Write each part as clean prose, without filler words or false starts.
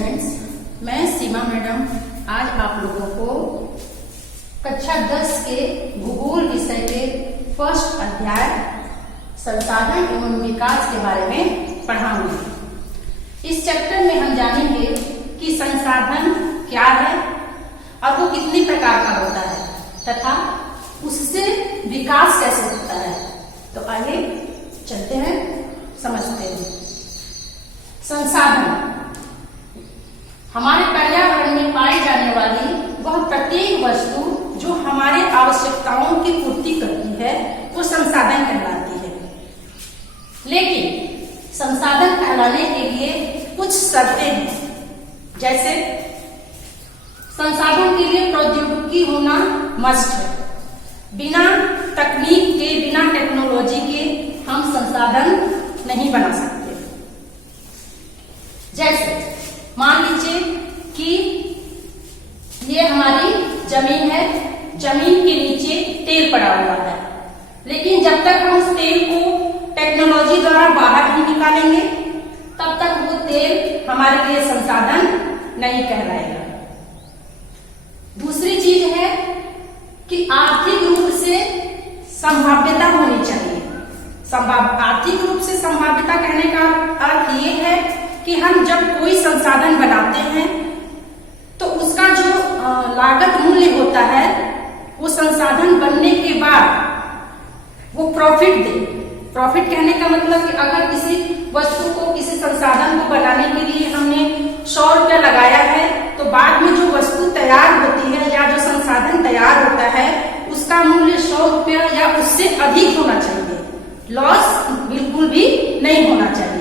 Students, मैं सीमा madam आज आप लोगों को कक्षा 10 के भूगोल विषय के फर्स्ट अध्याय संसाधन एवं विकास के बारे में पढ़ाऊंगी। इस चैप्टर में हम जानेंगे कि संसाधन क्या है और वो कितने प्रकार का होता है तथा उससे विकास कैसे होता है। तो आइए चलते हैं, समझते हैं। संसाधन हमारे पर्यावरण में पाई जाने वाली वह प्रत्येक वस्तु जो हमारे आवश्यकताओं की पूर्ति करती है वो संसाधन कहलाती है। लेकिन संसाधन कहलाने के लिए कुछ शर्तें हैं, जैसे संसाधन के लिए प्रौद्योगिकी होना मस्ट है। बिना तकनीक के, बिना टेक्नोलॉजी के हम संसाधन नहीं बना सकते। जैसे मान लीजिए कि ये हमारी जमीन है, जमीन के नीचे तेल पड़ा हुआ है, लेकिन जब तक हम उस तेल को टेक्नोलॉजी द्वारा बाहर नहीं निकालेंगे तब तक वो तेल हमारे लिए संसाधन नहीं कहलाएगा। दूसरी चीज है कि आर्थिक रूप से संभाव्यता होनी चाहिए। आर्थिक रूप से संभाव्यता कहने का अर्थ ये है कि हम जब कोई संसाधन बनाते हैं तो उसका जो लागत मूल्य होता है वो संसाधन बनने के बाद वो प्रॉफिट दे। प्रॉफिट कहने का मतलब कि अगर किसी वस्तु को, किसी संसाधन को बनाने के लिए हमने 100 रुपया लगाया है तो बाद में जो वस्तु तैयार होती है या जो संसाधन तैयार होता है उसका मूल्य 100 रुपया या उससे अधिक होना चाहिए। लॉस बिल्कुल भी नहीं होना चाहिए।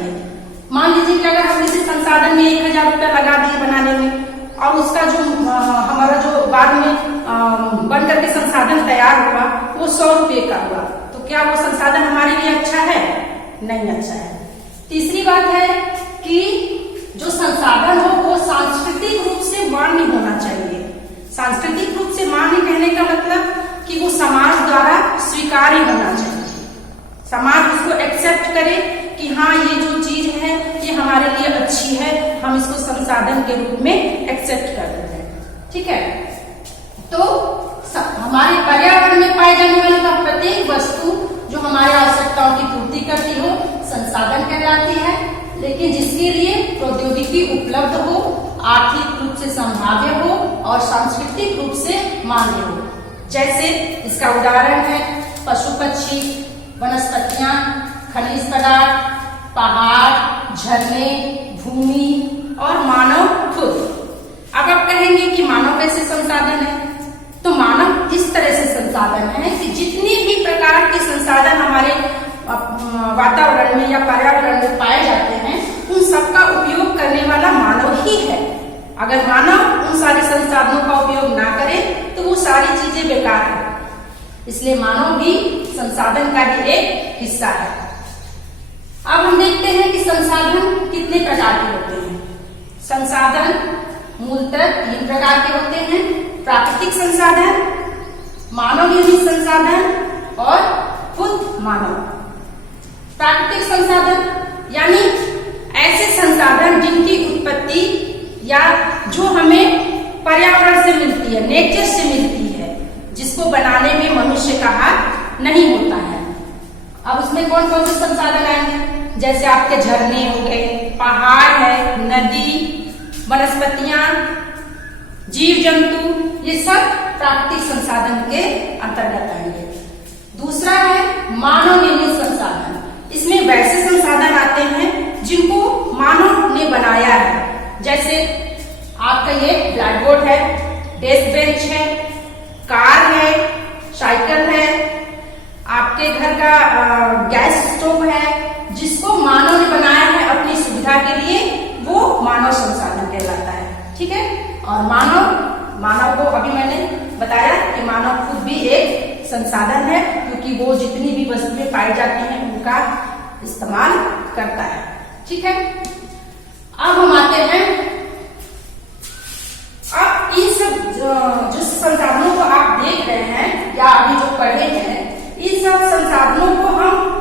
मान लीजिए कि अगर हम किसी संसाधन में 1000 रुपया लगा दिए बनाने में और उसका जो हमारा जो बाद में बन करके संसाधन तैयार हुआ वो 100 रुपये का हुआ, तो क्या वो संसाधन हमारे लिए अच्छा है? नहीं अच्छा है। तीसरी बात है कि जो संसाधन हो वो सांस्कृतिक रूप से मान्य होना चाहिए। सांस्कृतिक रूप से मान्य कहने का मतलब कि वो समाज द्वारा स्वीकार्य होना चाहिए। समाज उसको एक्सेप्ट करे कि हाँ ये जो चीज है ये हमारे लिए अच्छी है, हम इसको संसाधन के रूप में एक्सेप्ट कर देते हैं। ठीक है, तो हमारे पर्यावरण में पाए जाने वाली प्रत्येक वस्तु जो हमारी आवश्यकताओं की पूर्ति करती हो संसाधन कहलाती है, लेकिन जिसके लिए प्रौद्योगिकी उपलब्ध हो, आर्थिक रूप से संभाव्य हो और सांस्कृतिक रूप से मान्य हो। जैसे इसका उदाहरण है पशु पक्षी, वनस्पतियां, खनिज पदार्थ, पहाड़, झरने, भूमि और मानव खुद। अब आप कहेंगे कि मानव कैसे संसाधन है, तो मानव इस तरह से संसाधन है कि जितने भी प्रकार के संसाधन हमारे वातावरण में या पर्यावरण में पाए जाते हैं उन सबका उपयोग करने वाला मानव ही है। अगर मानव उन सारे संसाधनों का उपयोग ना करे तो वो सारी चीजें बेकार है। इसलिए मानव भी संसाधन का ही एक हिस्सा है। अब हम देखते हैं कि संसाधन कितने प्रकार के होते हैं। संसाधन मूलतः 3 प्रकार के होते हैं: प्राकृतिक संसाधन, मानव निर्मित संसाधन और खुद मानव। प्राकृतिक संसाधन यानी ऐसे संसाधन जिनकी उत्पत्ति या जो हमें पर्यावरण से मिलती है, नेचर से मिलती है, जिसको बनाने में मनुष्य का हाथ नहीं होता है। अब उसमें कौन कौन से संसाधन आएंगे? जैसे आपके झरने हो गए, पहाड़ है, नदी, वनस्पतियां, जीव जंतु, ये सब प्राकृतिक संसाधन के अंतर्गत आएंगे। दूसरा है मानव निर्मित संसाधन। इसमें वैसे संसाधन आते हैं जिनको मानव ने बनाया है। जैसे आपका ये ब्लैक बोर्ड है, डेस्क बेंच है, कार है, साइकिल है, आपके घर का गैस स्टोव है, जिसको मानव ने बनाया है अपनी सुविधा के लिए, वो मानव संसाधन कहलाता है। ठीक है, और मानव को अभी मैंने बताया कि मानव खुद भी एक संसाधन है, क्योंकि वो जितनी भी वस्तुएं पाई जाती हैं उनका इस्तेमाल करता है। ठीक है, अब हम आते हैं, अब इन सब जो संसाधनों को आप देख रहे हैं या अभी जो पढ़े हैं, इन सब संसाधनों को हम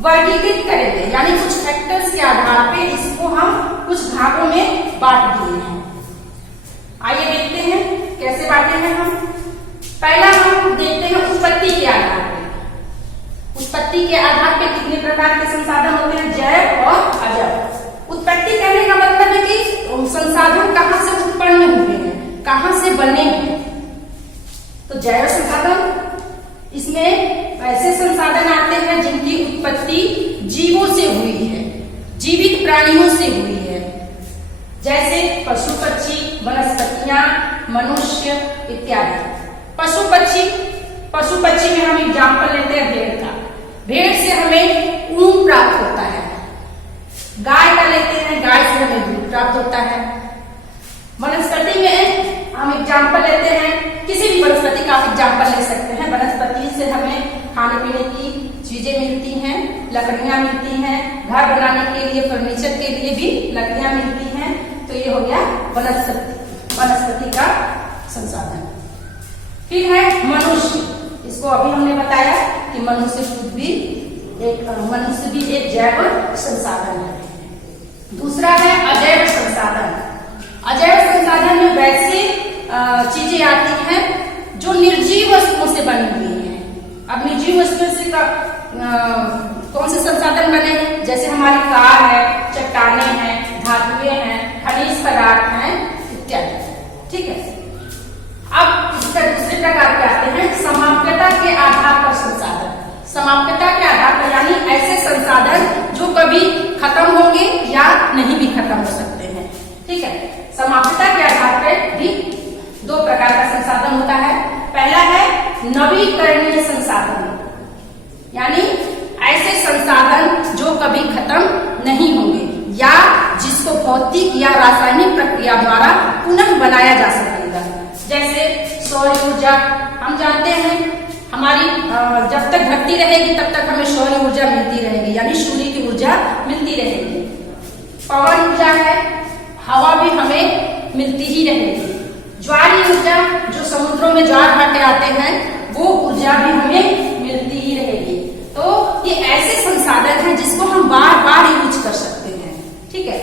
वर्गीकृत करेंगे, यानी कुछ फैक्टर्स के आधार पे इसको हम कुछ भागों में बांट दिए हैं। आइए देखते हैं कैसे बांटे हैं हम। पहला हम देखते हैं उत्पत्ति के आधार पर। उत्पत्ति के आधार पर कितने प्रकार के संसाधन होते हैं? जैव और अजैव। उत्पत्ति कहने का मतलब है कि संसाधन कहाँ से उत्पन्न हुए हैं, कहाँ से बने हैं। तो जैव संसाधन, इसमें ऐसे संसाधन आते हैं जिनकी उत्पत्ति जीवों से हुई है, जीवित प्राणियों से हुई है, जैसे पशु पक्षी, वनस्पतियां, मनुष्य इत्यादि। पशु पक्षी में हम एग्जाम्पल लेते हैं भेड़ का। भेड़ से हमें ऊन प्राप्त होता है। गाय का लेते हैं, गाय से हमें दूध प्राप्त होता है। वनस्पति में हम एग्जाम्पल लेते हैं, किसी भी वनस्पति का आप एग्जाम्पल ले सकते हैं। वनस्पति से हमें खाने पीने की चीजें मिलती हैं, लकड़ियां मिलती हैं, घर बनाने के लिए, फर्नीचर के लिए भी लकड़ियां मिलती हैं। तो ये हो गया वनस्पति का संसाधन। फिर है मनुष्य। इसको अभी हमने बताया कि मनुष्य भी एक जैव संसाधन है। दूसरा है अजैव संसाधन। अजैव संसाधन में वैसे चीजें आती हैं जो निर्जीव वस्तुओं से बनी हुई हैं। अब निर्जीव वस्तुओं से कौन से संसाधन बने हैं? जैसे हमारी कार है, चट्टाने हैं, धातुएं हैं, खनिज पदार्थ हैं इत्यादि। ठीक है। अब इसका दूसरे प्रकार के आते हैं समाप्यता के आधार पर संसाधन। समाप्यता के आधार पर यानी ऐसे संसाधन जो कभी खत्म होंगे या नहीं भी खत्म हो सकते हैं। ठीक है। समाप्यता के आधार पर भी दो प्रकार का संसाधन होता है। पहला है नवीकरणीय संसाधन, यानी ऐसे संसाधन जो कभी खत्म नहीं होंगे या जिसको भौतिक या रासायनिक प्रक्रिया द्वारा पुनः बनाया जा सकेगा। जैसे सौर ऊर्जा, हम जानते हैं हमारी जब तक धरती रहेगी तब तक हमें सौर ऊर्जा मिलती रहेगी, यानी सूर्य की ऊर्जा मिलती रहेगी। पवन ऊर्जा है, हवा भी हमें मिलती ही रहेगी। ज्वारीय ऊर्जा, जो समुद्रों में ज्वार भाटे आते हैं, वो ऊर्जा भी हमें मिलती ही रहेगी। तो ये ऐसे संसाधन हैं जिसको हम बार बार यूज कर सकते हैं। ठीक है।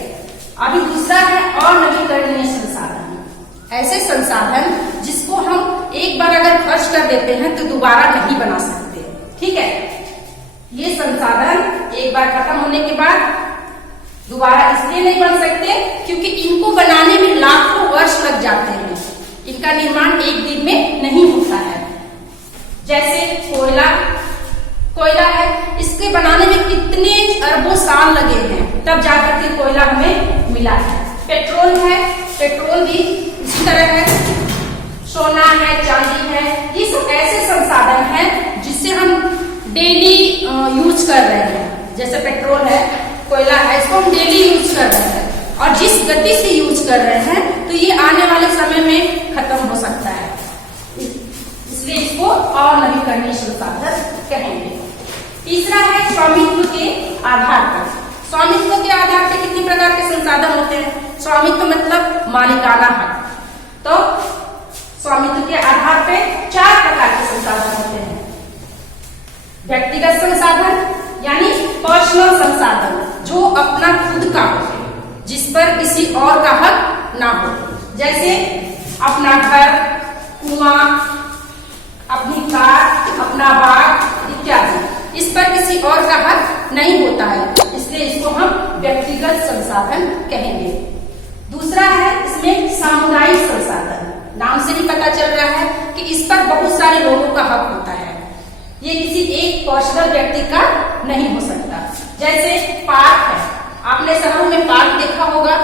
अभी दूसरा है अनवीकरणीय संसाधन। ऐसे संसाधन जिसको हम एक बार अगर खर्च कर देते हैं तो दोबारा नहीं बना सकते। ठीक है। ये संसाधन एक बार खत्म होने के बाद दोबारा इसलिए नहीं बन सकते क्योंकि इनको बनाने में लाखों वर्ष लग जाते हैं। इनका निर्माण एक दिन में नहीं होता है। जैसे कोयला है, इसके बनाने में कितने अरबों साल लगे हैं, तब जाकर के कोयला हमें मिला है। पेट्रोल है, पेट्रोल भी इसी तरह है। सोना है, चांदी है, ये सब ऐसे संसाधन हैं जिससे हम डेली यूज कर रहे हैं। जैसे पेट्रोल है, कोयला है, इसको हम डेली यूज कर रहे हैं और जिस गति से यूज कर रहे हैं तो ये आने वाले समय में खत्म हो सकता है। इसलिए इसको अनवीकरणीय संसाधन कहेंगे। तीसरा है स्वामित्व के आधार पर। स्वामित्व के आधार पर कितने प्रकार के संसाधन होते हैं? स्वामित्व मतलब मालिकाना हक। तो स्वामित्व के आधार पर 4 प्रकार के संसाधन होते हैं। व्यक्तिगत संसाधन यानी पर्सनल संसाधन, जो अपना खुद का हो, जिस पर किसी और का हक ना हो। जैसे अपना घर, कुआं, अपनी कार, अपना बाग इत्यादि, इस पर किसी और का हक नहीं होता है, इसलिए इसको हम व्यक्तिगत संसाधन कहेंगे। दूसरा है इसमें सामुदायिक संसाधन। नाम से ही पता चल रहा है कि इस पर बहुत सारे लोगों का हक होता है। ये किसी एक पर्सनल व्यक्ति का नहीं हो सकता। जैसे पार्क है, आपने शहरों में पार्क देखा होगा।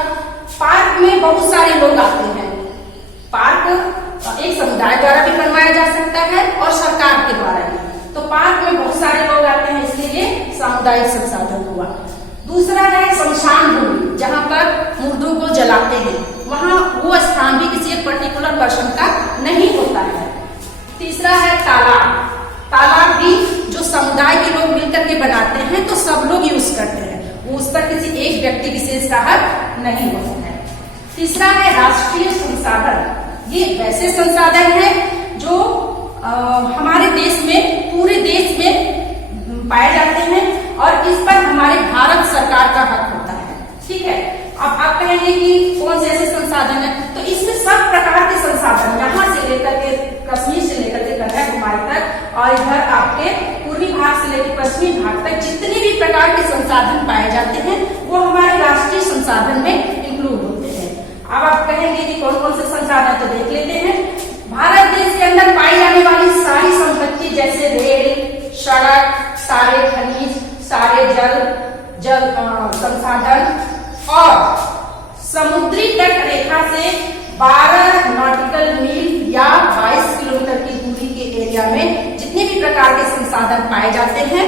पार्क में बहुत सारे लोग आते हैं। पार्क एक समुदाय द्वारा भी बनवाया जा सकता है और सरकार के द्वारा भी। तो पार्क में बहुत सारे लोग आते हैं, इसलिए ये सामुदायिक संसाधन हुआ। दूसरा है शमशान भूमि, जहाँ पर मुर्दों को जलाते हैं, वहाँ वो स्थान भी किसी एक पर्टिकुलर पर्सन का नहीं होता है। तीसरा है तालाब। तालाब भी जो समुदाय के लोग मिलकर के बनाते हैं तो सब लोग यूज करते हैं, वो उस पर किसी एक व्यक्ति विशेष का हक नहीं होता है। तीसरा है राष्ट्रीय संसाधन। ये वैसे संसाधन है जो हमारे देश में, पूरे देश में पाए जाते हैं और इस पर हमारे भारत सरकार का हक होता है। ठीक है। अब आप कहेंगे कि कौन से ऐसे संसाधन है, तो इसमें सब प्रकार के संसाधन, यहाँ से लेकर के कश्मीर से लेकर के कन्याकुमारी तक और इधर आपके पूर्वी भाग से लेकर पश्चिमी भाग तक जितने भी प्रकार के संसाधन पाए जाते हैं वो हमारे राष्ट्रीय संसाधन में इंक्लूड होते हैं। अब आप कहेंगे कि कौन कौन से संसाधन, तो देख लेते हैं। भारत देश के अंदर पाई जाने वाली सारी संपत्ति जैसे रेल, सड़क, सारे खनिज, सारे जल संसाधन और समुद्री तट रेखा से 12 नॉटिकल मील या 22 किलोमीटर की दूरी के एरिया में जितने भी प्रकार के संसाधन पाए जाते हैं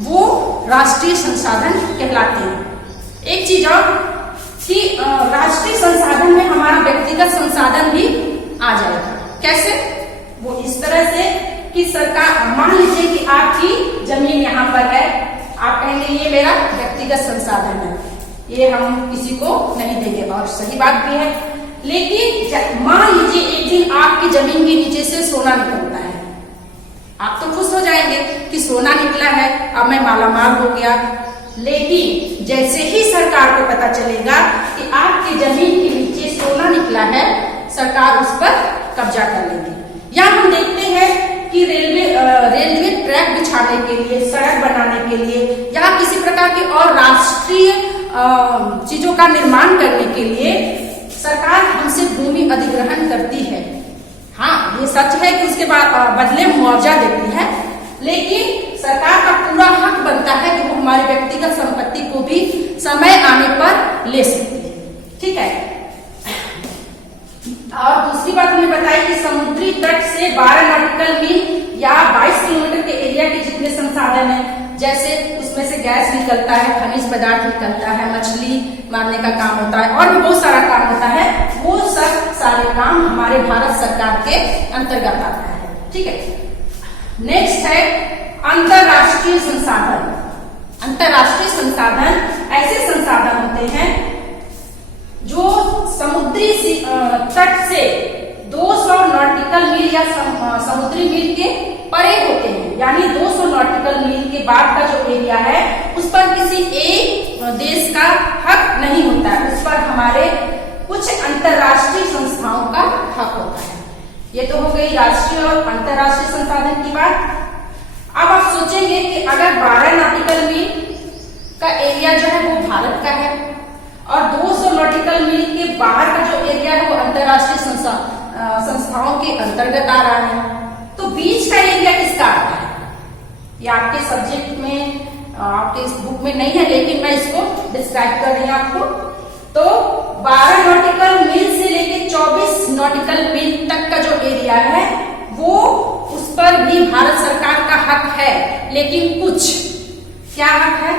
वो राष्ट्रीय संसाधन कहलाते हैं। एक चीज और कि राष्ट्रीय संसाधन में हमारा व्यक्तिगत संसाधन भी आ जाएगा। कैसे? वो इस तरह से कि सरकार, मान लीजिए कि आपकी जमीन यहाँ पर है, आप कहेंगे ये मेरा व्यक्तिगत संसाधन है, ये हम किसी को नहीं देंगे, और सही बात भी है। लेकिन मान लीजिए एक दिन आपकी जमीन के नीचे से सोना निकलता है, आप तो खुश हो जाएंगे कि सोना निकला है, अब मैं मालामाल हो गया। लेकिन जैसे ही सरकार को पता चलेगा कि आपकी जमीन के नीचे सोना निकला है, सरकार उस पर कब्जा कर लेगी। या हम देखते हैं कि रेलवे ट्रैक बिछाने के लिए, सड़क बनाने के लिए या किसी प्रकार की और राष्ट्रीय चीजों का निर्माण करने के लिए सरकार हमसे भूमि अधिग्रहण करती है। हाँ, ये सच है कि उसके बाद बदले मुआवजा देती है, लेकिन सरकार का पूरा हक बनता है कि वो हमारी व्यक्तिगत संपत्ति को भी समय आने पर ले सकती है। ठीक है। और दूसरी बात हमने बताई कि समुद्री तट से 12 नॉटिकल मील या 22 किलोमीटर के एरिया के जितने संसाधन हैं, जैसे उसमें से गैस निकलता है, खनिज पदार्थ निकलता है, मछली मारने का काम होता है और भी बहुत सारा काम होता है, वो सब सारे काम हमारे भारत सरकार के अंतर्गत आता है। ठीक है। नेक्स्ट है अंतरराष्ट्रीय संसाधन। अंतरराष्ट्रीय संसाधन ऐसे संसाधन होते हैं जो समुद्री तट से 200 नॉटिकल मील या समुद्री मील के परे होते हैं। यानी 200 नॉटिकल मील के बाद का जो एरिया है उस पर किसी एक देश का हक नहीं होता है, उस पर हमारे कुछ अंतरराष्ट्रीय संस्थाओं का हक होता है। ये तो हो गई राष्ट्रीय और अंतरराष्ट्रीय संसाधन की बात। अब आप सोचेंगे कि अगर 12 नॉटिकल मील का एरिया जो है वो भारत का है और 200 नॉटिकल मील के बाहर का जो एरिया है वो अंतरराष्ट्रीय संस्थाओं के अंतर्गत आ रहा है, तो बीच का एरिया किसका आता है? ये आपके सब्जेक्ट में, आपके इस बुक में नहीं है, लेकिन मैं इसको डिस्क्राइब कर रही हूं आपको। तो 12 नॉटिकल मील से लेके 24 नॉटिकल मील तक का जो एरिया है वो, उस पर भी भारत सरकार का हक है, लेकिन कुछ क्या हक है?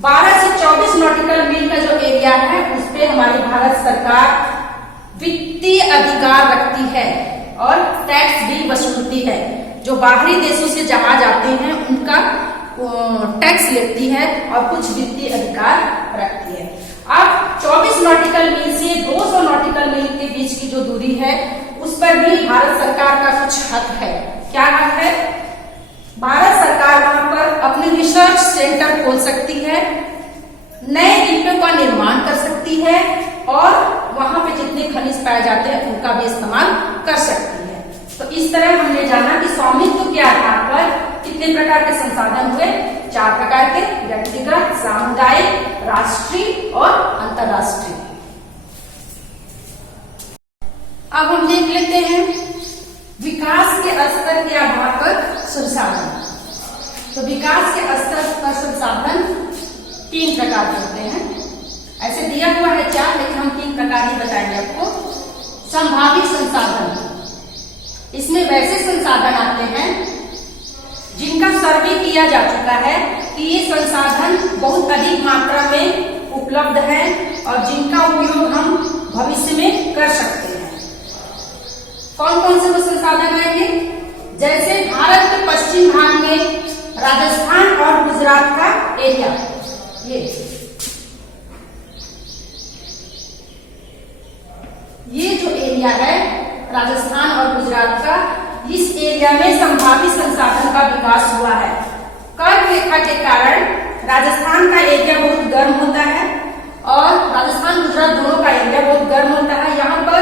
12 से 24 नॉटिकल मील का जो एरिया है उस पे हमारी भारत सरकार वित्तीय अधिकार रखती है और टैक्स भी वसूलती है। जो बाहरी देशों से जहाज आते हैं उनका टैक्स लेती है और कुछ वित्तीय अधिकार रखती है। अब 24 नॉटिकल मील से 200 नॉटिकल मील के बीच की जो दूरी है उस पर भी भारत सरकार का कुछ हक है। क्या हक है? भारत सरकार वहां पर अपने रिसर्च सेंटर खोल सकती है, नए डिपो का निर्माण कर सकती है और वहां पे जितने खनिज पाए जाते हैं उनका भी इस्तेमाल कर सकती है। तो इस तरह हमने जाना कि स्वामित्व के आधार पर कितने प्रकार के संसाधन हुए, 4 प्रकार के, व्यक्तिगत, सामुदायिक, राष्ट्रीय और अंतरराष्ट्रीय। अब हम देख लेते हैं विकास के स्तर के आधार पर संसाधन। तो विकास के स्तर पर संसाधन 3 प्रकार के होते हैं। ऐसे दिया हुआ है 4, लेकिन हम 3 प्रकार ही बताएंगे आपको। संभावित संसाधन, इसमें वैसे संसाधन आते हैं जिनका सर्वे किया जा चुका है कि ये संसाधन बहुत अधिक मात्रा में उपलब्ध है और जिनका उपयोग हम भविष्य में कर सकते हैं। कौन कौन से वो संसाधन आएंगे? जैसे भारत के पश्चिम भाग में राजस्थान और गुजरात का एरिया, ये जो एरिया है राजस्थान और गुजरात का, इस एरिया में संभावित संसाधन का विकास हुआ है। कर्क रेखा के कारण राजस्थान का एरिया बहुत गर्म होता है और राजस्थान गुजरात दोनों का एरिया बहुत गर्म होता है। यहाँ पर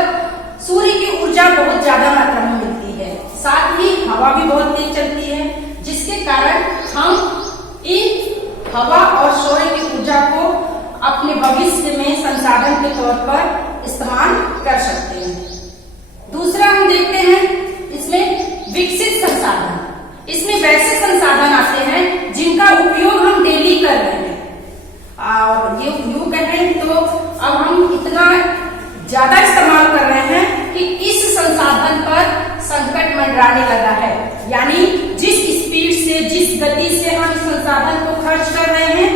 सूर्य की ऊर्जा बहुत ज्यादा मात्रा में मिलती है, साथ ही हवा भी बहुत तेज चलती है, जिसके कारण हम इन हवा और सूर्य की ऊर्जा को अपने भविष्य में संसाधन के तौर पर इस्तेमाल कर सकते हैं। दूसरा हम देखते हैं इसमें विकसित संसाधन। इसमें वैसे संसाधन आते हैं जिनका उपयोग हम डेली कर रहे हैं, और ये उपयोग करें तो अब हम इतना ज्यादा इस्तेमाल कर रहे हैं कि इस संसाधन पर संकट मंडराने लगा है। यानी जिस स्पीड से, जिस गति से हम इस संसाधन को खर्च कर रहे हैं,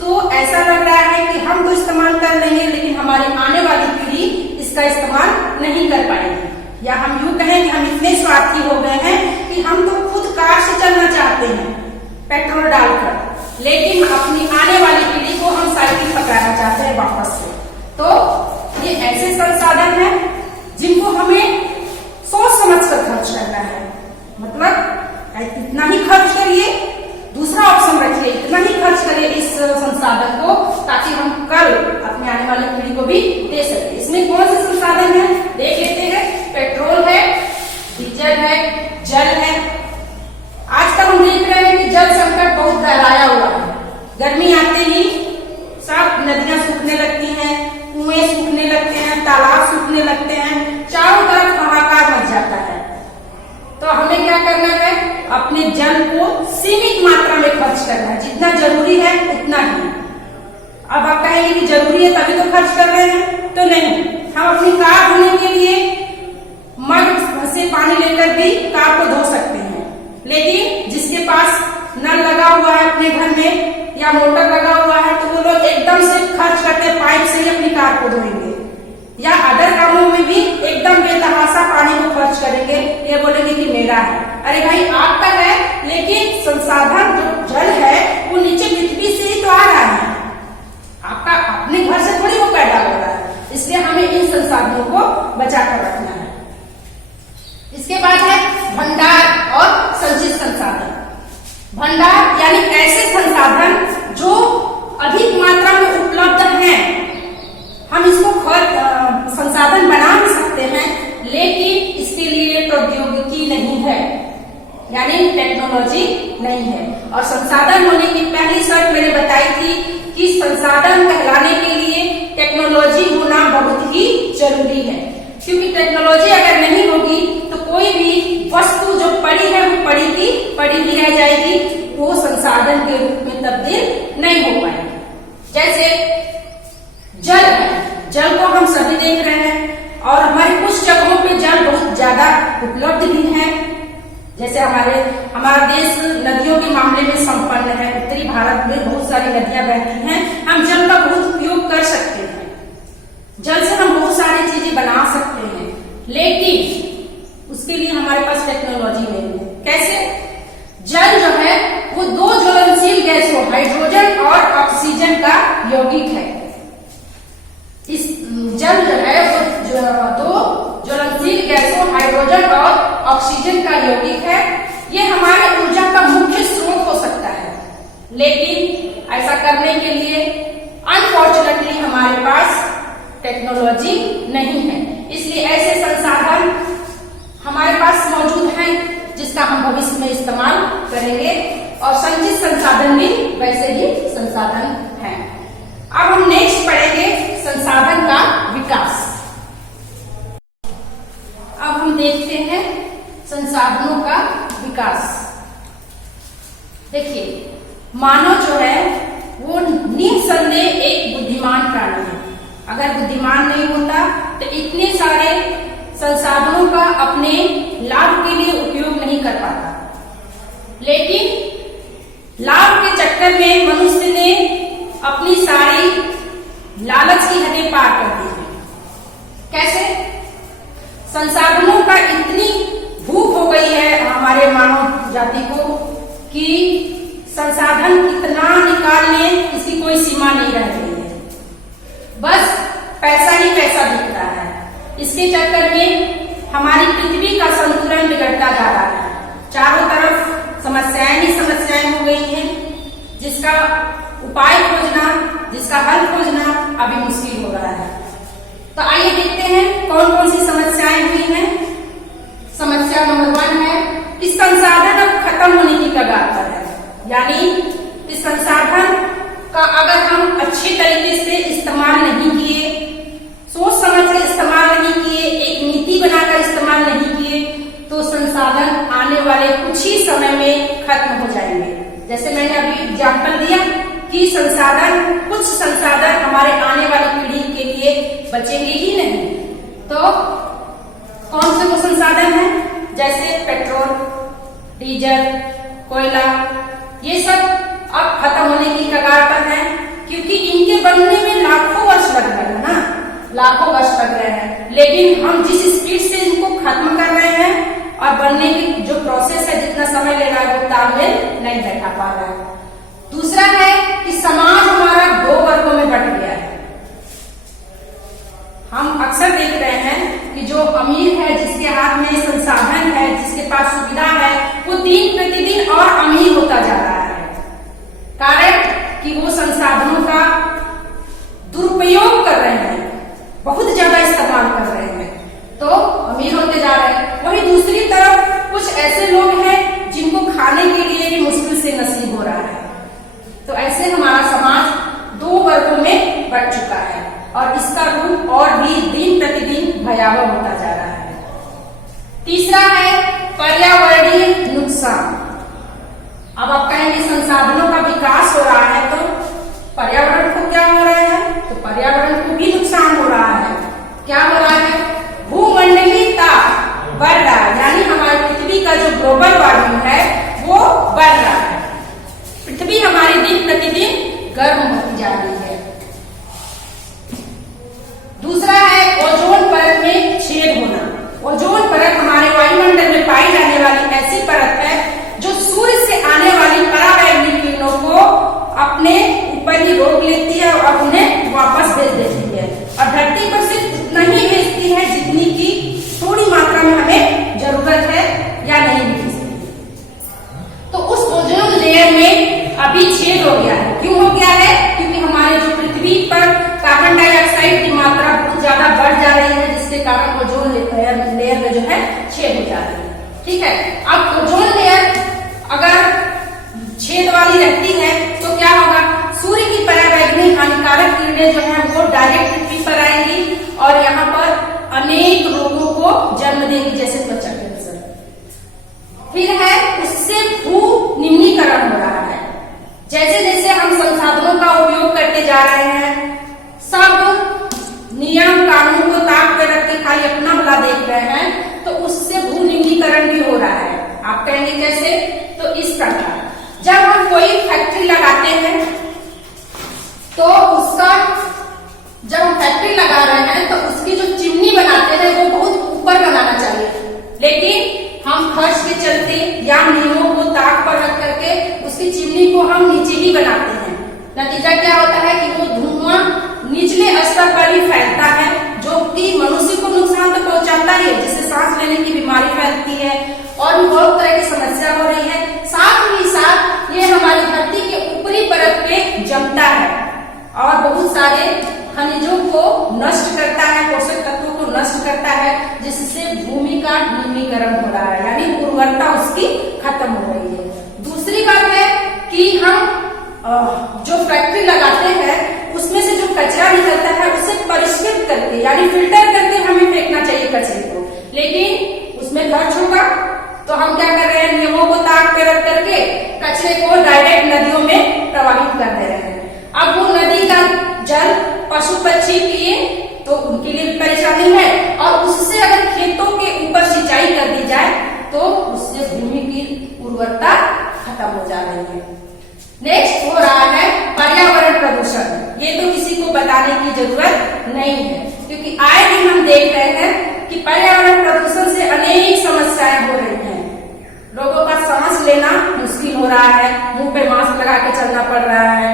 तो ऐसा लग रहा है कि हम तो इस्तेमाल कर लेंगे लेकिन हमारी आने वाली पीढ़ी इसका इस्तेमाल नहीं कर पाएगी। या हम यूं कहें कि हम इतने स्वार्थी हो गए हैं कि हम तो खुद कार से चलना चाहते हैं पेट्रोल डालकर, लेकिन अपनी आने वाली पीढ़ी को हम साइकिल पकड़ाना चाहते हैं वापस से। तो ये ऐसे संसाधन हैं जिनको हमें सोच समझ कर खर्च करना है। मतलब इतना ही खर्च करिए, दूसरा ऑप्शन रखिए, इतना ही खर्च करिए इस संसाधन को, ताकि हम कल अपने आने वाली पीढ़ी को भी दे सके। इसमें कौन से संसाधन है देख लेते हैं। पेट्रोल है, डीजल है, जल है। आजकल हम देख रहे हैं कि जल संकट बहुत गहराया हुआ है। गर्मी आते ही सब नदियां सूखने लगती हैं, कुएं सूखने लगते हैं, तालाब सूखने लगते हैं, चारों तरफ हाहाकार मच जाता है। तो हमें क्या करना है, अपने जल को सीमित मात्रा में खर्च करना है, जितना जरूरी है उतना ही। अब आप कहेंगे कि जरूरी है तभी तो खर्च कर रहे हैं, तो नहीं। हम अपनी कार धोने के लिए मग से पानी लेकर भी कार को धो सकते हैं, लेकिन जिसके पास नल लगा हुआ है अपने घर में या मोटर लगा हुआ है, तो वो लोग एकदम से खर्च करते पाइप से ही अपनी कार को धोएंगे, या अदर कामों में भी एकदम बेतहाशा पानी को खर्च करेंगे। ये बोलेंगे कि मेरा है। अरे भाई आपका है, लेकिन संसाधन जो जल है वो नीचे पृथ्वी से ही तो आ रहा है, आपका अपने घर से थोड़ी वो पैदा हो रहा है। इसलिए हमें इन संसाधनों को बचा कर रखना है। इसके बाद है भंडार और संचित संसाधन। भंडार यानी ऐसे संसाधन जो अधिक मात्रा में उपलब्ध हैं, हम इसको संसाधन बना भी सकते हैं, लेकिन इसके लिए प्रौद्योगिकी नहीं है, यानी टेक्नोलॉजी नहीं है। और संसाधन होने की पहली शर्त मैंने बताई थी कि संसाधन कहलाने के लिए टेक्नोलॉजी होना बहुत ही जरूरी है, क्योंकि टेक्नोलॉजी अगर नहीं होगी तो कोई भी वस्तु जो पड़ी है वो पड़ी की पड़ी ही रह जाएगी, वो संसाधन के रूप में तब्दील नहीं हो पाएगी। जैसे जल है, जल को हम सभी देख रहे हैं और हमारे कुछ जगहों पे जल बहुत ज्यादा उपलब्ध भी है। जैसे हमारा देश नदियों के मामले में संपन्न है। उत्तरी भारत में बहुत सारी नदियां बहती हैं, हम जल का बहुत उपयोग कर सकते हैं। जल से हम बहुत सारी चीजें बना सकते हैं, लेकिन उसके लिए हमारे पास टेक्नोलॉजी नहीं है। कैसे? जल जो है वो दो ज्वलनशील गैसों हाइड्रोजन और ऑक्सीजन का यौगिक है। इस जल जो है वो दो ज्वलनशील गैसों हाइड्रोजन और ऑक्सीजन का यौगिक है। ये हमारे ऊर्जा का मुख्य स्रोत हो सकता है, लेकिन ऐसा करने के लिए अनफॉर्चुनेटली हमारे पास टेक्नोलॉजी नहीं है। इसलिए ऐसे संसाधन हमारे पास मौजूद हैं जिसका हम भविष्य में इस्तेमाल करेंगे, और संचित संसाधन भी वैसे ही संसाधन हैं। अब हम नेक्स्ट पढ़ेंगे संसाधन का विकास। अब हम देखते हैं संसाधनों का विकास। देखिए, मानव जो है वो निसंदेह एक बुद्धिमान प्राणी है। अगर बुद्धिमान नहीं होता तो इतने सारे संसाधनों का अपने लाभ के लिए उपयोग नहीं कर पाता, लेकिन लाभ के चक्कर में मनुष्य ने अपनी सारी लालच की हदें पार कर दी है। कैसे? संसाधनों का इतनी भूख हो गई है हमारे मानव जाति को कि संसाधन कितना निकाल लें इसकी कोई सीमा नहीं रह गई है। बस पैसा ही पैसा दिख रहा है। इसके चक्कर में हमारी पृथ्वी का संतुलन बिगड़ता जा रहा है। चारों तरफ समस्याएं ही समस्याएं हो गई हैं, जिसका उपाय खोजना, जिसका हल खोजना कगार पर है। यानी इस संसाधन का अगर हम अच्छे तरीके से इस्तेमाल नहीं किए, सोच समझ कर इस्तेमाल नहीं किए, एक नीति बनाकर इस्तेमाल नहीं किए, तो संसाधन आने वाले कुछ ही समय में खत्म हो जाएंगे। जैसे मैंने अभी एग्जाम्पल दिया कि कुछ संसाधन हमारे आने वाली पीढ़ी के लिए बचेंगे ही नहीं। तो कौन से वो संसाधन हैं? जैसे पेट्रोल, डीजल, कोयला, ये सब अब खत्म होने की कगार पर है, क्योंकि इनके बनने में लाखों वर्ष लग रहे हैं ना, लाखों वर्ष लग रहे हैं। लेकिन हम जिस स्पीड से इनको खत्म कर रहे हैं और बनने की जो प्रोसेस है, जितना समय ले रहा है, वो तालमेल नहीं बैठा पा रहा है। दूसरा है कि समाज हमारा दो वर्गों में बट गया है। हम अक्सर देख रहे हैं कि जो अमीर है, जिसके हाथ में संसाधन है, जिसके पास सुविधा है, वो दिन प्रतिदिन और अमीर होता जा रहा है। कारण कि वो संसाधनों का दुरुपयोग कर रहे हैं, बहुत ज्यादा इस्तेमाल कर रहे हैं, तो अमीर होते जा रहे हैं। वहीं दूसरी तरफ कुछ ऐसे लोग हैं जिनको खाने के लिए भी मुश्किल से नसीब हो रहा है। तो ऐसे हमारा समाज दो वर्गों में बट चुका है और इसका रूप और भी दिन प्रतिदिन भयावह होता जा रहा है। तीसरा है पर्यावरणीय नुकसान। अब आप कहेंगे संसाधनों का विकास हो रहा है, तो पर्यावरण को क्या हो रहा है? तो पर्यावरण को भी नुकसान हो रहा है। क्या हो रहा है? भूमंडलीय ताप बढ़ रहा है, यानी हमारी पृथ्वी का जो ग्लोबल वार्मिंग है वो बढ़ रहा है। पृथ्वी हमारी दिन प्रतिदिन गर्म होती जा रही है। दूसरा है ओजोन परत में छेद होना। ओजोन परत हमारे वायुमंडल में पाई जाने वाली ऐसी परत है जो सूर्य से आने वाली पराबैंगनी किरणों को अपने ऊपर ही रोक लेती है और उन्हें वापस भेज देती है, और धरती पर सिर्फ उतना ही भेजती है जितनी की थोड़ी मात्रा में हमें जरूरत है या नहीं भेजती। तो उस ओजोन लेयर में अभी छेद हो गया है। क्यों हो गया है? क्योंकि हमारे जो पृथ्वी पर कार्बन डाइऑक्साइड की मात्रा बहुत ज्यादा बढ़ जा रही है, जिसके कारण ओजोन लेयर में जो है छेद हो जा रही है। ठीक है, अब ओजोन लेयर अगर छेद वाली रहती है तो क्या होगा? सूर्य की पराबैंगनी हानिकारक किरणें जो है वो डायरेक्ट पृथ्वी पर आएंगी और यहाँ पर अनेक रोगों को जन्म देगी, जैसे त्वचा कैंसर। फिर है उससे भू निम्नीकरण हो रहा है। जैसे जैसे हम संसाधनों का उपयोग करते जा रहे हैं, सब नियम कानून को ताक कर रख के खाली अपना भला देख रहे हैं, तो उससे भू निम्नीकरण भी हो रहा है। आप कहेंगे कैसे? तो इस प्रकार जब हम कोई फैक्ट्री लगाते हैं तो उसका, जब हम फैक्ट्री लगा रहे हैं तो उसकी जो चिमनी बनाते हैं वो बहुत ऊपर बनाना चाहिए, लेकिन हम खर्च के चलते या नियमों को ताक पर रख करके उसकी चिमनी को हम नीचे ही बनाते हैं। नतीजा क्या होता है कि वो धुआं निचले स्तर पर ही फैलता है, जो कि मनुष्य को नुकसान तो पहुंचाता ही है, जिससे सांस लेने की बीमारी फैलती है और बहुत तरह की समस्या हो रही है। साथ ही साथ ये हमारी धरती के ऊपरी परत पे जमता है और बहुत सारे खनिजों को नष्ट करता है, पोषक तत्वों को नष्ट करता है, जिससे भूमि का निम्नीकरण हो रहा है, यानी उर्वरता उसकी खत्म हो रही है। दूसरी बात है कि हम जो फैक्ट्री लगाते हैं उसमें से जो कचरा निकलता है उसे परिष्कृत करके, यानी फिल्टर करके हमें फेंकना चाहिए कचरे को, लेकिन उसमें खर्च होगा तो हम क्या कर रहे हैं? नियमों को ताक पे रख करके कचरे को डायरेक्ट नदियों में प्रवाहित कर दे रहे हैं। अब वो नदी का जल पशु पक्षी पिए तो उनके लिए भी परेशानी है, और उससे अगर खेतों के ऊपर सिंचाई कर दी जाए तो उससे भूमि की उर्वरता खत्म हो जा रही है। नेक्स्ट हो रहा है पर्यावरण प्रदूषण। ये तो किसी को बताने की जरूरत नहीं है, क्योंकि आए दिन हम देख रहे हैं कि पर्यावरण प्रदूषण से अनेक समस्याएं हो रही हैं। लोगों का सांस लेना मुश्किल हो रहा है, मुंह पे मास्क लगा के चलना पड़ रहा है,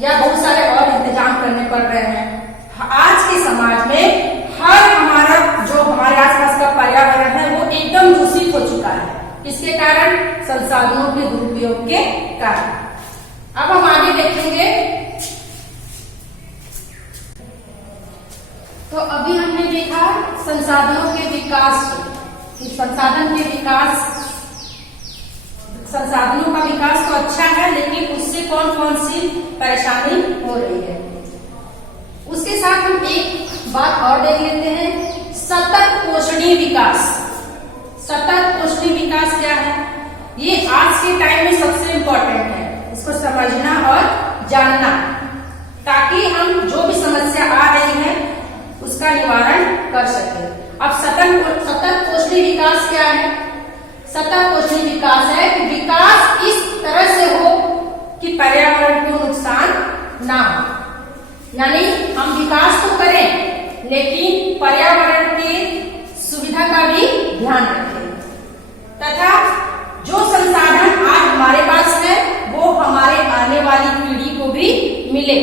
या बहुत सारे और इंतजाम करने पड़ रहे हैं। आज के समाज में हमारा जो हमारे आसपास का पर्यावरण है वो एकदम दूषित हो चुका है। इसके कारण संसाधनों के दुरुपयोग के कारण। अब हम आगे देखेंगे। तो अभी हमने देखा संसाधनों के विकास, कि संसाधन के विकास संसाधनों का विकास तो अच्छा है, लेकिन उससे कौन कौन सी परेशानी हो रही है। उसके साथ हम एक बात और देख लेते हैं, सतत पोषणीय विकास। सतत पोषणीय विकास क्या है? ये आज के टाइम में सबसे इम्पोर्टेंट है, इसको समझना और जानना, ताकि हम जो भी समस्या आ रही है उसका निवारण कर सके। अब सतत पोषणीय विकास क्या है? सतत पोषणीय विकास है कि विकास इस तरह से हो कि पर्यावरण को नुकसान ना हो। यानी हम विकास तो करें, लेकिन पर्यावरण की सुविधा का भी ध्यान रखें, तथा जो संसाधन आज हमारे पास है वो हमारे आने वाली पीढ़ी को भी मिले।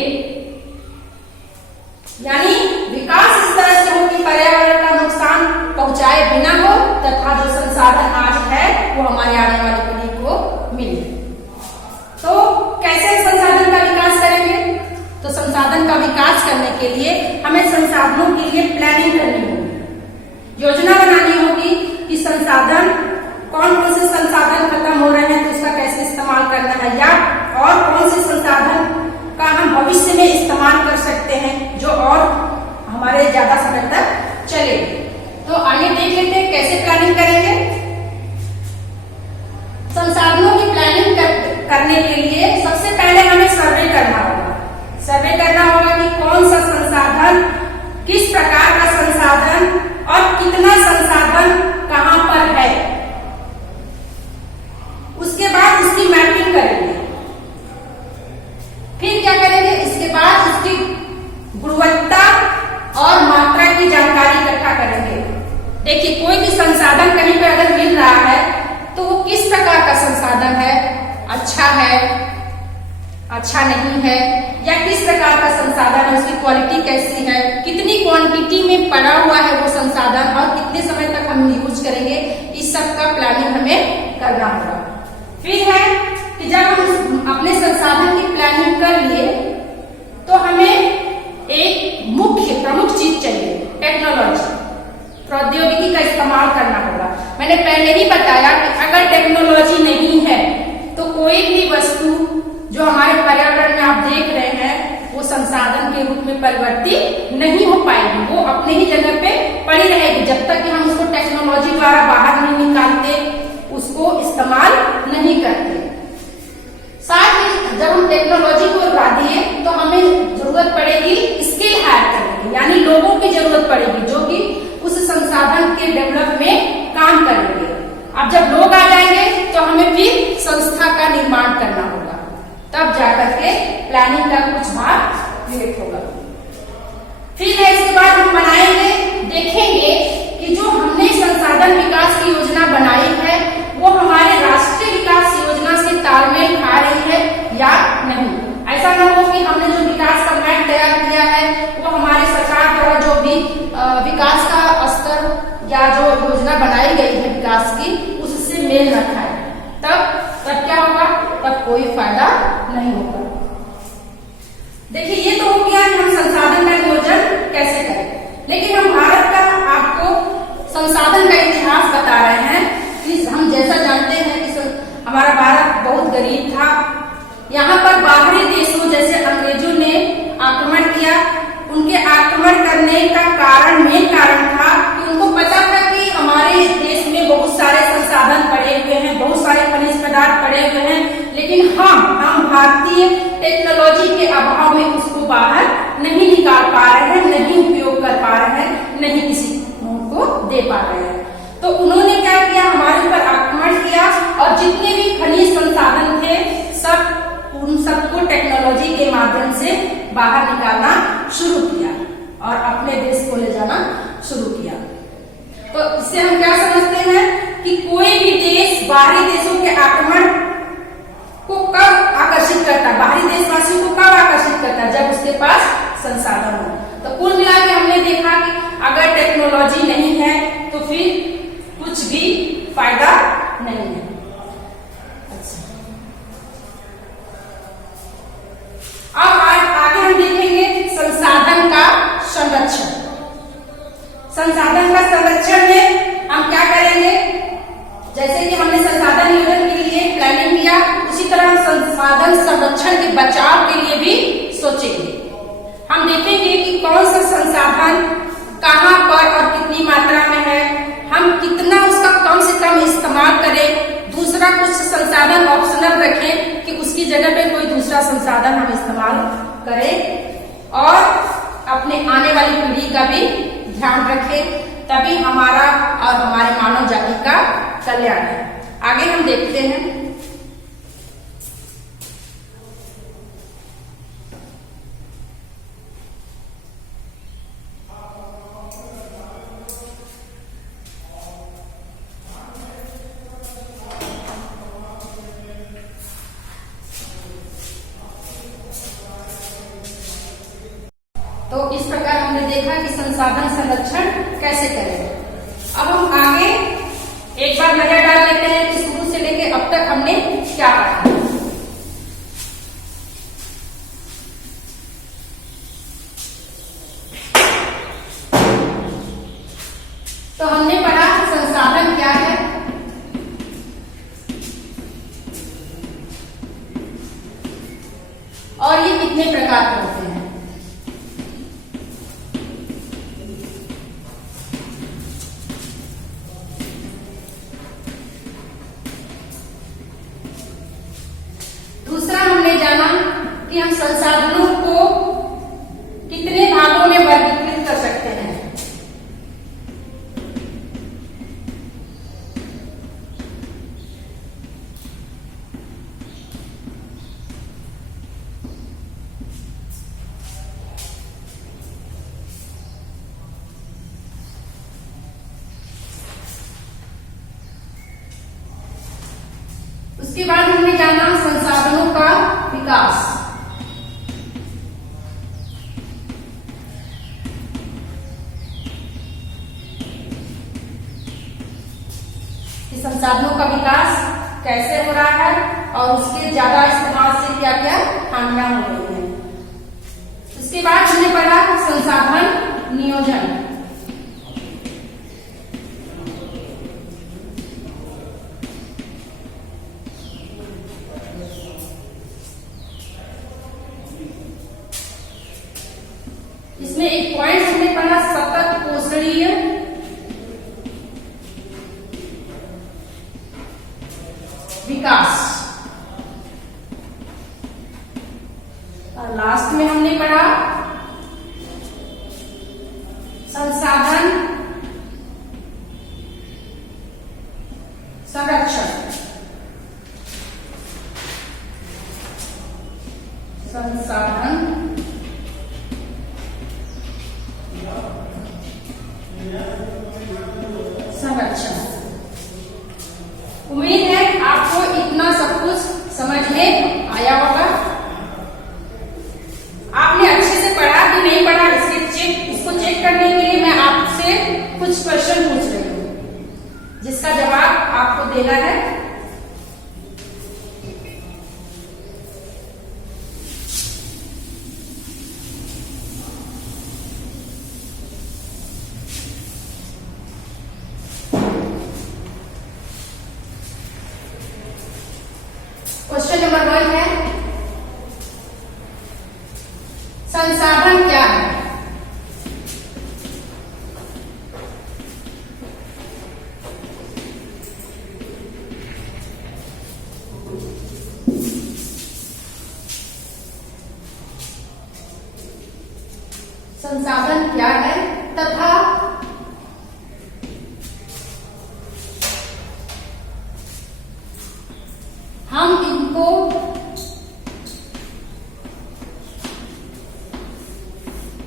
यानी विकास इस तरह से हो कि पर्यावरण का नुकसान पहुंचाए बिना हो, तथा जो संसाधन आज है वो हमारे आने वाली पीढ़ी को मिले। तो कैसे संसाधन का विकास करेंगे? तो संसाधन का विकास करने के लिए हमें संसाधनों के लिए प्लानिंग करनी होगी, योजना बनानी होगी कि संसाधन कौन कौन से संसाधन खत्म हो रहे हैं तो उसका कैसे इस्तेमाल करना है, या और कौन से संसाधन का हम भविष्य में इस्तेमाल कर सकते हैं जो और हमारे ज्यादा समय तक चले। तो आइए देख लेते हैं कैसे प्लानिंग करेंगे। संसाधनों की प्लानिंग करने के लिए सबसे पहले हमें सर्वे करना होगा। सर्वे करना होगा कि कौन सा संसाधन, किस प्रकार का संसाधन और कितना संसाधन कहां पर है। उसके बाद उसकी मैपिंग करेंगे। फिर क्या करेंगे? इसके बाद उसकी गुणवत्ता और मात्रा की जानकारी इकट्ठा करेंगे। देखिए, कोई भी संसाधन कहीं पर अगर मिल रहा है तो वो किस प्रकार का संसाधन है, अच्छा है, अच्छा नहीं है, या किस प्रकार का संसाधन है, उसकी क्वालिटी कैसी है, कितनी क्वांटिटी में पड़ा हुआ है वो संसाधन और कितने समय तक हम यूज करेंगे, इस सब का प्लानिंग हमें करना होगा। फिर है कि जब हम अपने संसाधन की प्लानिंग कर लिए तो हमें एक मुख्य प्रमुख चीज चाहिए, टेक्नोलॉजी, प्रौद्योगिकी का इस्तेमाल करना होगा। मैंने पहले ही बताया कि अगर टेक्नोलॉजी नहीं है तो कोई भी वस्तु जो हमारे पर्यावरण में आप देख रहे हैं वो संसाधन के रूप में परिवर्तित नहीं हो पाएगी, वो अपने ही जगह पे पड़ी रहेगी जब तक कि हम उसको टेक्नोलॉजी द्वारा बाहर नहीं निकालते, उसको इस्तेमाल नहीं करते। साथ ही जब हम टेक्नोलॉजी को लगा दिए तो हमें जरूरत पड़ेगी स्किल हायर करने की, यानी लोगों की जरूरत पड़ेगी जो कि उस संसाधन के डेवलप में काम करेंगे। अब जब लोग आ जाएंगे तो हमें फिर संस्था का निर्माण करना होगा, तब जाकर के प्लानिंग का कुछ भाग क्रिएट होगा। फिर इसके बाद हम बनाएंगे, देखेंगे कि जो हमने संसाधन विकास की योजना बनाई है वो हमारे राष्ट्रीय विकास योजना से तालमेल खा रही है या नहीं। ऐसा न हो कि हमने जो विकास का मैप तैयार किया है वो हमारे सरकार द्वारा जो भी विकास का स्तर या जो योजना बनाई गई है विकास की उससे मेल न खाए, तब क्या होगा? तब कोई फायदा नहीं होगा। देखिए, ये तो हो गया कि हम संसाधन का नियोजन कैसे करें, लेकिन हम भारत का आपको संसाधन का इतिहास बता रहे हैं कि हम जैसा जानते हैं कि हमारा भारत बहुत गरीब था। यहाँ पर बाहरी देशों जैसे अंग्रेजों ने आक्रमण किया। उनके आक्रमण करने का कारण, मेन कारण था कि उनको पता था कि हमारे देश में बहुत सारे संसाधन पड़े हुए हैं, बहुत सारे खनिज पदार्थ पड़े हुए हैं, लेकिन हम भारतीय टेक्नोलॉजी के अभाव में उसको बाहर नहीं निकाल पा रहे हैं, नहीं उपयोग कर पा रहे हैं, नहीं किसी को दे पा रहे हैं। तो उन्होंने क्या किया? हमारे ऊपर आक्रमण किया और जितने भी खनिज संसाधन थे उन सबको टेक्नोलॉजी के माध्यम से बाहर निकालना शुरू किया और अपने देश को ले जाना शुरू किया। तो इससे हम क्या समझते हैं कि कोई भी देश बाहरी देशों के आक्रमण को कब आकर्षित करता है, बाहरी देशवासियों को कब आकर्षित करता है? जब उसके पास संसाधन हो। तो कुल मिला के हमने देखा कि अगर टेक्नोलॉजी नहीं है तो फिर कुछ भी फायदा नहीं है। अब आगे हम देखेंगे संसाधन का संरक्षण। संसाधन का संरक्षण में हम क्या करेंगे? जैसे कि हमने संसाधन नियोजन के लिए प्लानिंग संसाधन संरक्षण के बचाव के लिए भी सोचेंगे। हम देखेंगे कि कौन सा संसाधन कहाँ पर और कितनी मात्रा में है, हम कितना उसका कम से कम इस्तेमाल करें। दूसरा कुछ संसाधन ऑप्शनल रखें कि उसकी जगह पे कोई दूसरा संसाधन हम इस्तेमाल करें और अपने आने वाली पीढ़ी का भी ध्यान रखें, तभी हमारा और हमारे मानव जाति का कल्याण है। आगे हम देखते हैं। तो इस प्रकार हमने देखा कि संसाधन संरक्षण कैसे करें। अब हम आगे एक बार नजर डाल लेते हैं कि शुरू से लेकर अब तक हमने क्या पढ़ा। तो हमने पढ़ा संसाधन क्या है, और ये कितने प्रकार के होते हैं। दूसरा हमने जाना कि हम संसाधनों को कितने भागों में वर्गीकृत कर सकते हैं। उसके बाद हमने जाना संसाधनों का विकास। कि संसाधनों का विकास कैसे हो रहा है और उसके ज्यादा इस्तेमाल से क्या क्या हानियां हो रही हैं। उसके बाद हमने पढ़ा संसाधन नियोजन। इसमें एक पॉइंट हमने पढ़ा सतत पोषणीय विकास, और लास्ट में हमने पढ़ा संसाधन संरक्षण। संसाधन संरक्षण। उम्मीद है आपको इतना सब कुछ समझ में आया होगा। आपने अच्छे से पढ़ा कि नहीं पढ़ा, इसको चेक करने के लिए मैं आपसे कुछ क्वेश्चन पूछ रही हूँ, जिसका जवाब आपको देना है। क्वेश्चन नंबर 1 है, संसाधन क्या है? संसाधन क्या है तथा हम इनको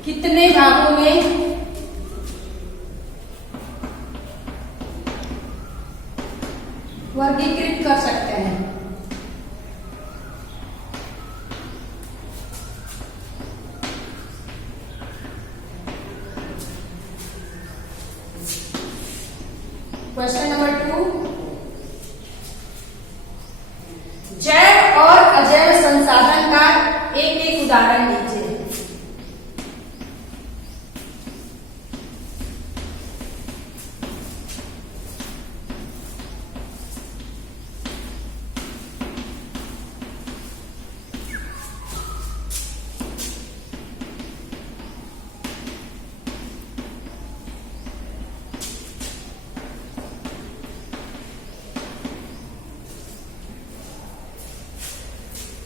कितने भागों में वर्गीकृत कर सकते हैं। क्वेश्चन नंबर 2, जैव और अजैव संसाधन का एक एक उदाहरण दीजिए।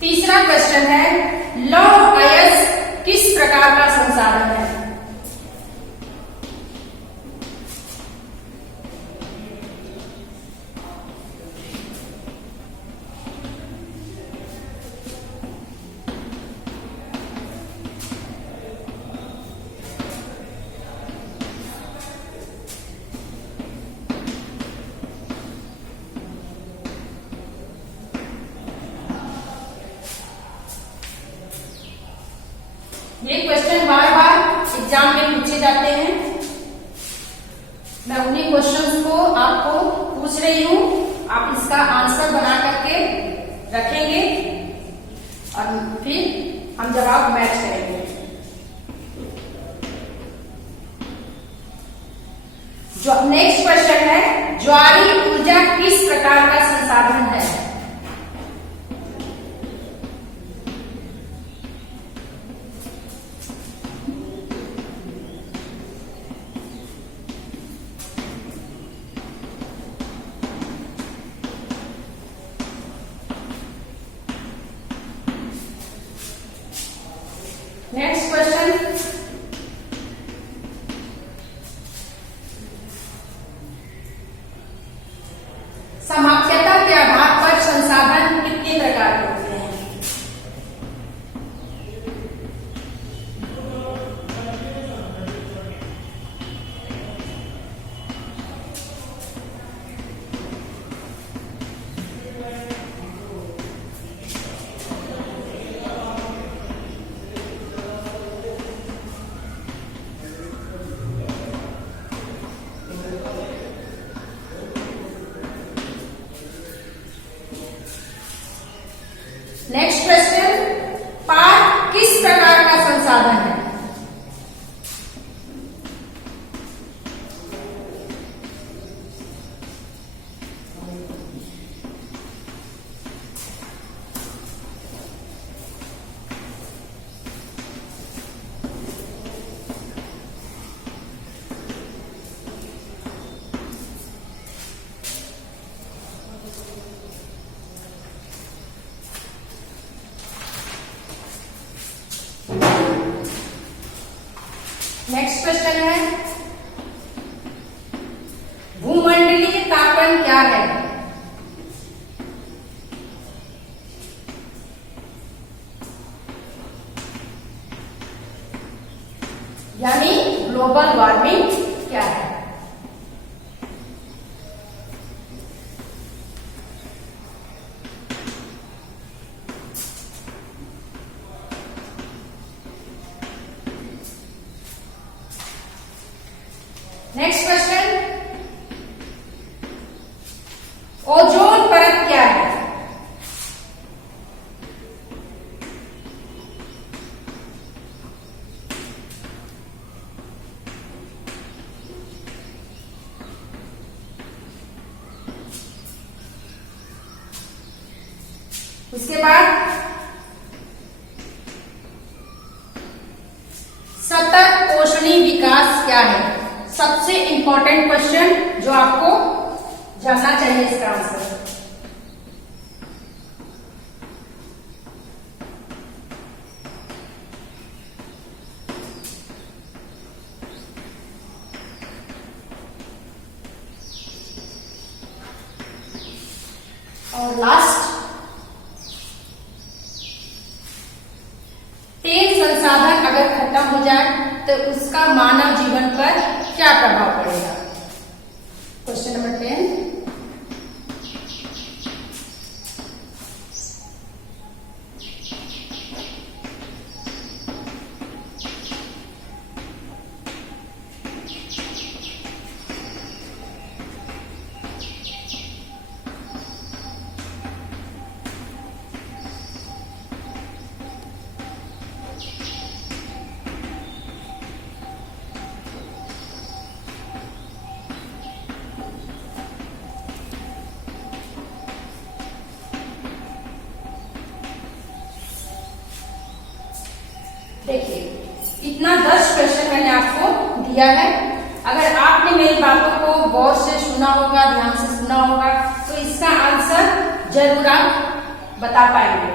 तीसरा क्वेश्चन है, लौह अयस्क किस प्रकार का संसाधन है? ये क्वेश्चन बार बार एग्जाम में पूछे जाते हैं। मैं उन्हीं क्वेश्चंस को आपको पूछ रही हूं, आप इसका आंसर बना करके रखेंगे और फिर हम जवाब मैच करेंगे। जो नेक्स्ट क्वेश्चन है, ज्वारीय ऊर्जा किस प्रकार का संसाधन है? नेक्स्ट क्वेश्चन, समाप्यता के आधार पर संसाधन कितने प्रकार के होते हैं? नेक्स्ट क्वेश्चन, पाठ किस प्रकार का संसाधन है? नेक्स्ट क्वेश्चन है, भूमंडलीय तापन क्या है? यानी ग्लोबल वार्मिंग क्या है? नेक्स्ट क्वेश्चन, ओजोन परत क्या है? उसके बाद सतत पोषणी विकास क्या है? सबसे इंपॉर्टेंट क्वेश्चन जो आपको जानना चाहिए इसका आंसर। और लास्ट, तेल संसाधन अगर खत्म हो जाए तो उसका मानव जीवन पर क्या प्रभाव पड़ेगा? Question number 10। देखिए, इतना 10 क्वेश्चन मैंने आपको दिया है। अगर आपने मेरी बातों को गौर से सुना होगा, ध्यान से सुना होगा, तो इसका आंसर जरूर आप बता पाएंगे।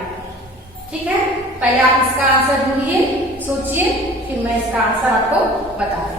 ठीक है, पहले आप इसका आंसर ढूंढिए, सोचिए, फिर मैं इसका आंसर आपको बता दूंगी।